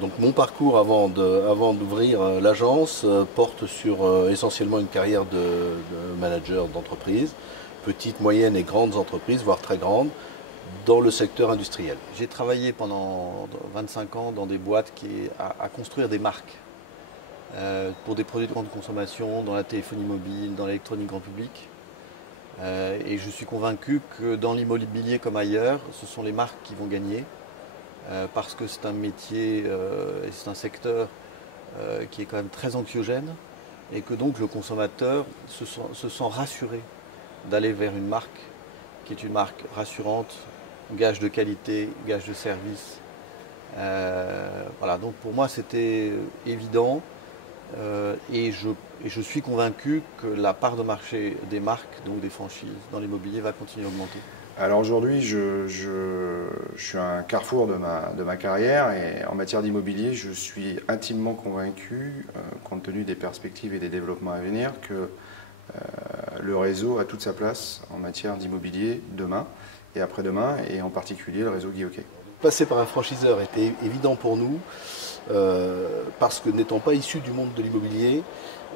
Donc mon parcours avant d'ouvrir l'agence porte sur essentiellement une carrière de manager d'entreprise, petites, moyennes et grandes entreprises, voire très grandes, dans le secteur industriel. J'ai travaillé pendant 25 ans dans des boîtes à construire des marques pour des produits de grande consommation, dans la téléphonie mobile, dans l'électronique grand public. Et je suis convaincu que dans l'immobilier comme ailleurs, ce sont les marques qui vont gagner parce que c'est un métier et c'est un secteur qui est quand même très anxiogène et que donc le consommateur se sent rassuré d'aller vers une marque qui est une marque rassurante, gage de qualité, gage de service. Voilà, donc pour moi c'était évident et je suis convaincu que la part de marché des marques, donc des franchises dans l'immobilier va continuer à augmenter. Alors aujourd'hui, je suis à un carrefour de ma carrière et en matière d'immobilier, je suis intimement convaincu, compte tenu des perspectives et des développements à venir, que le réseau a toute sa place en matière d'immobilier demain et après-demain, et en particulier le réseau Guy Hockey. Passer par un franchiseur était évident pour nous, parce que n'étant pas issu du monde de l'immobilier,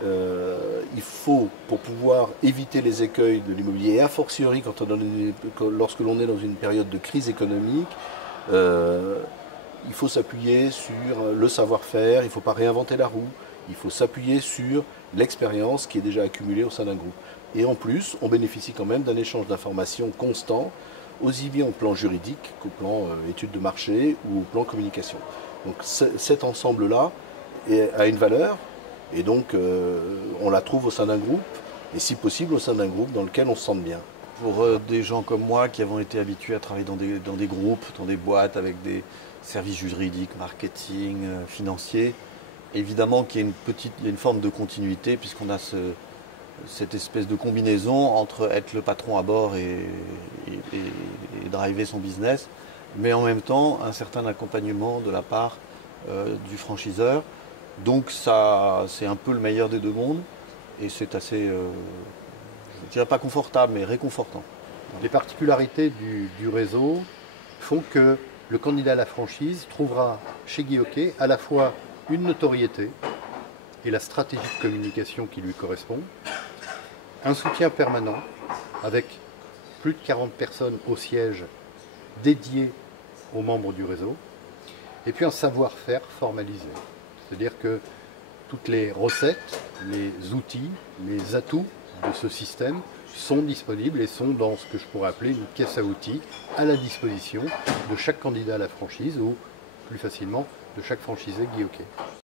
il faut, pour pouvoir éviter les écueils de l'immobilier, et a fortiori lorsque l'on est dans une période de crise économique, il faut s'appuyer sur le savoir-faire, il ne faut pas réinventer la roue, il faut s'appuyer sur l'expérience qui est déjà accumulée au sein d'un groupe. Et en plus, on bénéficie quand même d'un échange d'informations constant, aussi bien au plan juridique qu'au plan études de marché ou au plan communication. Donc cet ensemble-là a une valeur, et donc on la trouve au sein d'un groupe, et si possible au sein d'un groupe dans lequel on se sente bien. Pour des gens comme moi qui avons été habitués à travailler dans des groupes, dans des boîtes avec des services juridiques, marketing, financiers, évidemment qu'il y a une forme de continuité puisqu'on a cette espèce de combinaison entre être le patron à bord et driver son business, mais en même temps un certain accompagnement de la part du franchiseur. Donc ça, c'est un peu le meilleur des deux mondes et c'est assez, je ne dirais pas confortable, mais réconfortant. Les particularités du réseau font que le candidat à la franchise trouvera chez Guy Hockey à la fois une notoriété et la stratégie de communication qui lui correspond, un soutien permanent avec plus de 40 personnes au siège dédiées aux membres du réseau, et puis un savoir-faire formalisé. C'est-à-dire que toutes les recettes, les outils, les atouts de ce système sont disponibles et sont dans ce que je pourrais appeler une caisse à outils à la disposition de chaque candidat à la franchise ou plus facilement de chaque franchisé Guy Hockey.